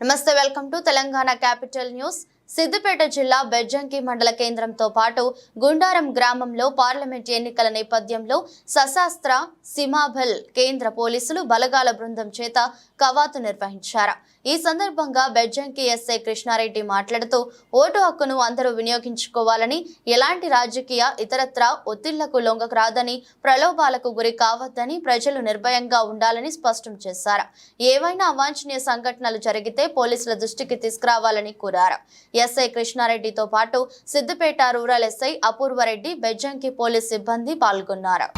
నమస్తే, welcome to Telangana capital news. Siddipet జిల్లా బెజ్జంకి మండల కేంద్రంతో పాటు గుండారం గ్రామంలో పార్లమెంట్ ఎన్నికల నేపథ్యంలో సశస్త్ర సీమాబల్ కేంద్ర పోలీసులు బలగాల బృందం చేత కవాతు నిర్వహించారు. ఈ సందర్భంగా బెజ్జంకి ఎస్ఐ కృష్ణారెడ్డి మాట్లాడుతూ ఓటు హక్కును అందరూ వినియోగించుకోవాలని, ఎలాంటి రాజకీయ ఇతరత్రా ఒత్తిళ్లకు లొంగరాదని, ప్రలోభాలకు గురి కావద్దని, ప్రజలు నిర్భయంగా ఉండాలని స్పష్టం చేశారు. ఏవైనా అవాంఛనీయ సంఘటనలు జరిగితే పోలీసుల దృష్టికి తీసుకురావాలని కోరారు. ఎస్ఐ కృష్ణారెడ్డితో పాటు Siddipet rural SI అపూర్వరెడ్డి, Bejjanki police సిబ్బంది పాల్గొన్నారు.